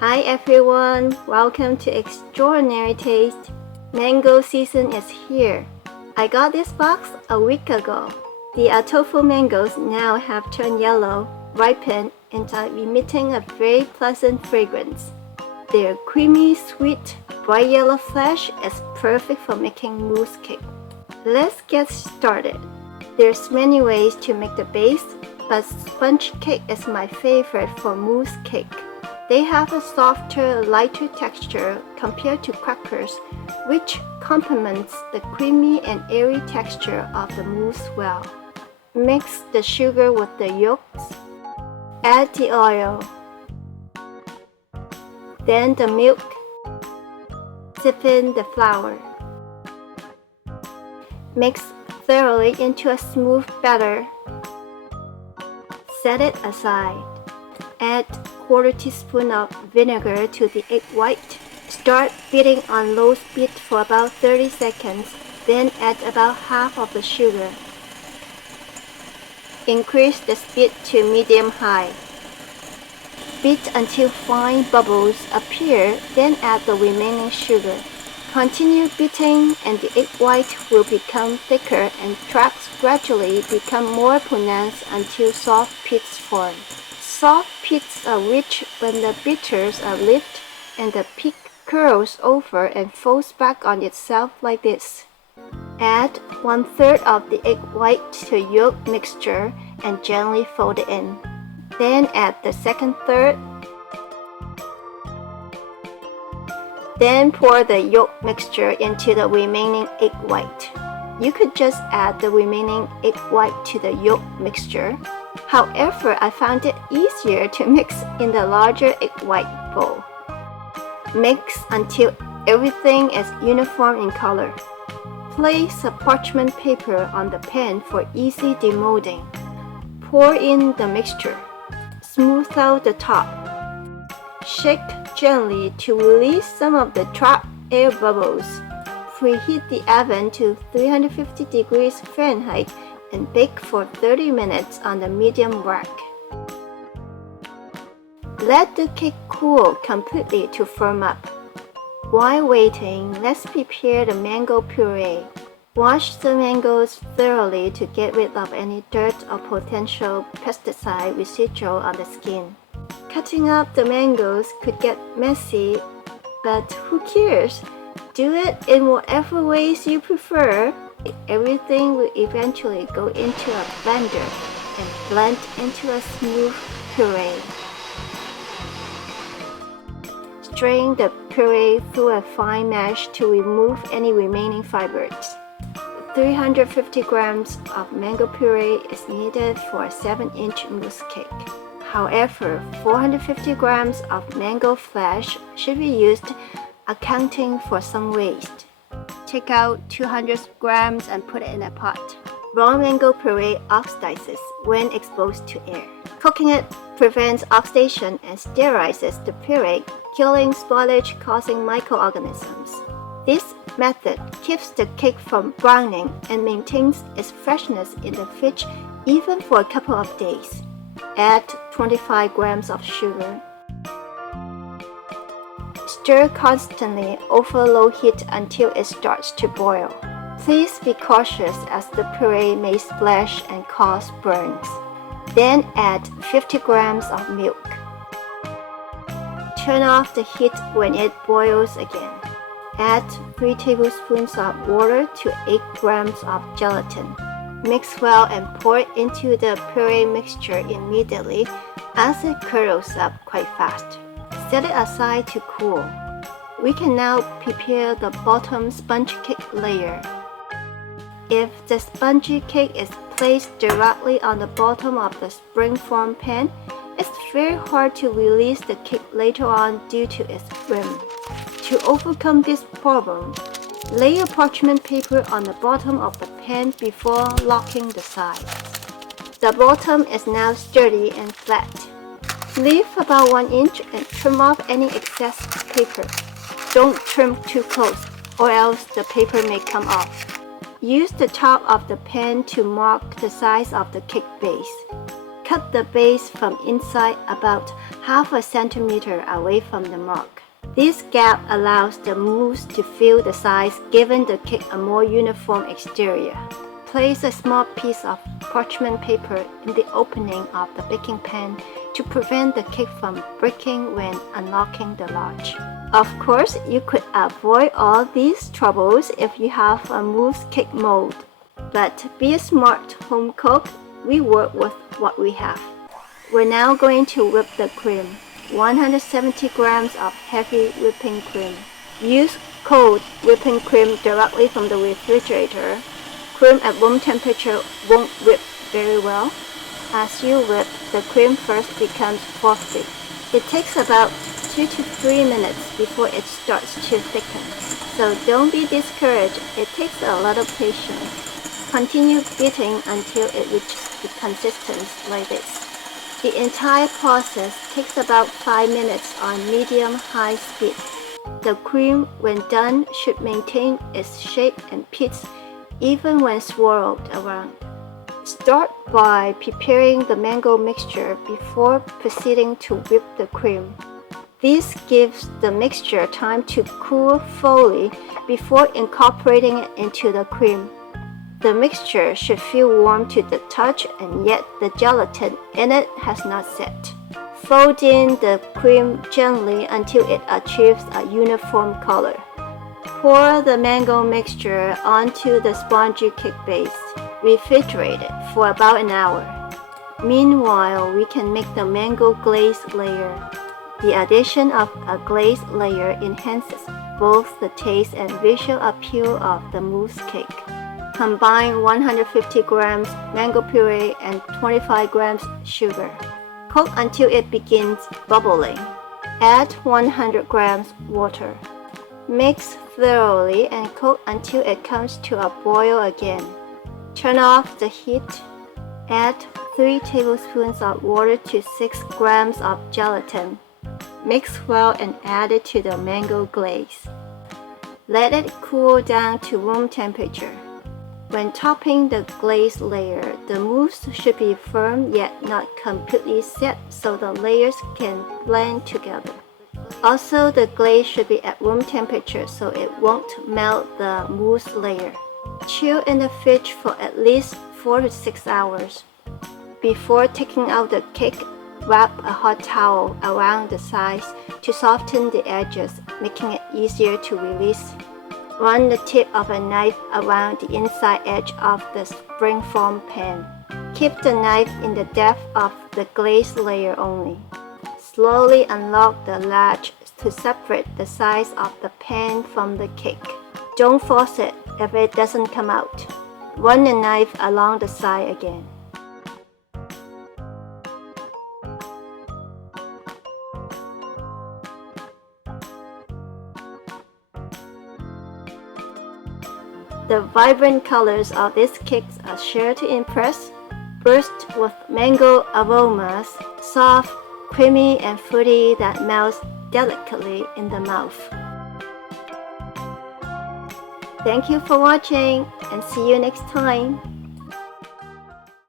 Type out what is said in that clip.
Hi everyone, welcome to Extraordinary Taste. Mango season is here. I got this box a week ago. The tofu mangoes now have turned yellow, ripened, and are emitting a very pleasant fragrance. Their creamy, sweet, bright yellow flesh is perfect for making mousse cake. Let's get started. There's many ways to make the base, but sponge cake is my favorite for mousse cake. They have a softer, lighter texture compared to crackers, which complements the creamy and airy texture of the mousse well. Mix the sugar with the yolks. Add the oil. Then the milk. Siphon the flour. Mix thoroughly into a smooth batter. Set it aside. Add quarter teaspoon of vinegar to the egg white. Start beating on low speed for about 30 seconds, then add about half of the sugar. Increase the speed to medium-high. Beat until fine bubbles appear, then add the remaining sugar. Continue beating and the egg white will become thicker and tracks gradually become more pronounced until soft pits form. Soft pits are rich when the bitters are lifted and the peak curls over and folds back on itself like this. Add 1/3 of the egg white to yolk mixture and gently fold it in. Then add the second third. Then pour the yolk mixture into the remaining egg white. You could just add the remaining egg white to the yolk mixture. However, I found it easier to mix in the larger egg white bowl. Mix until everything is uniform in color. Place a parchment paper on the pan for easy demolding. Pour in the mixture. Smooth out the top. Shake gently to release some of the trapped air bubbles. Preheat the oven to 350 degrees Fahrenheit and bake for 30 minutes on the medium rack. Let the cake cool completely to firm up. While waiting, let's prepare the mango puree. Wash the mangoes thoroughly to get rid of any dirt or potential pesticide residual on the skin. Cutting up the mangoes could get messy, but who cares? Do it in whatever ways you prefer. Everything will eventually go into a blender and blend into a smooth puree. Strain the puree through a fine mesh to remove any remaining fibers. 350 grams of mango puree is needed for a 7-inch mousse cake. However, 450 grams of mango flesh should be used, accounting for some waste. Take out 200 grams and put it in a pot. Raw mango puree oxidizes when exposed to air. Cooking it prevents oxidation and sterilizes the puree, killing spoilage causing microorganisms. This method keeps the cake from browning and maintains its freshness in the fridge even for a couple of days. Add 25 grams of sugar. Stir constantly over low heat until it starts to boil. Please be cautious as the puree may splash and cause burns. Then add 50 grams of milk. Turn off the heat when it boils again. Add 3 tablespoons of water to 8 grams of gelatin. Mix well and pour into the puree mixture immediately as it curdles up quite fast. Set it aside to cool. We can now prepare the bottom sponge cake layer. If the spongy cake is placed directly on the bottom of the spring-form pan, it's very hard to release the cake later on due to its rim. To overcome this problem, lay a parchment paper on the bottom of the pan before locking the sides. The bottom is now sturdy and flat. Leave about 1 inch and trim off any excess paper. Don't trim too close or else the paper may come off. Use the top of the pan to mark the size of the cake base. Cut the base from inside about half a centimeter away from the mark. This gap allows the mousse to fill the sides, giving the cake a more uniform exterior. Place a small piece of parchment paper in the opening of the baking pan to prevent the cake from breaking when unlocking the latch. Of course, you could avoid all these troubles if you have a mousse cake mold. But be a smart home cook, we work with what we have. We're now going to whip the cream. 170 grams of heavy whipping cream. Use cold whipping cream directly from the refrigerator. Cream at room temperature won't whip very well. As you whip, the cream first becomes frothy. It takes about 2 to 3 minutes before it starts to thicken. So don't be discouraged, it takes a lot of patience. Continue beating until it reaches the consistency like this. The entire process takes about 5 minutes on medium-high speed. The cream, when done, should maintain its shape and pitch even when swirled around. Start by preparing the mango mixture before proceeding to whip the cream. This gives the mixture time to cool fully before incorporating it into the cream. The mixture should feel warm to the touch, and yet the gelatin in it has not set. Fold in the cream gently until it achieves a uniform color. Pour the mango mixture onto the spongy cake base. Refrigerate it for about an hour. Meanwhile, we can make the mango glaze layer. The addition of a glaze layer enhances both the taste and visual appeal of the mousse cake. Combine 150 grams mango puree and 25 grams sugar. Cook until it begins bubbling. Add 100 grams water. Mix thoroughly and cook until it comes to a boil again. Turn off the heat. Add 3 tablespoons of water to 6 grams of gelatin. Mix well and add it to the mango glaze. Let it cool down to room temperature. When topping the glaze layer, the mousse should be firm yet not completely set so the layers can blend together. Also, the glaze should be at room temperature so it won't melt the mousse layer. Chill in the fridge for at least 4 to 6 hours. Before taking out the cake, wrap a hot towel around the sides to soften the edges, making it easier to release. Run the tip of a knife around the inside edge of the springform pan. Keep the knife in the depth of the glaze layer only. Slowly unlock the latch to separate the sides of the pan from the cake. Don't force it if it doesn't come out. Run the knife along the side again. The vibrant colors of these cakes are sure to impress. Burst with mango aromas, soft, creamy and fruity that melts delicately in the mouth. Thank you for watching and see you next time.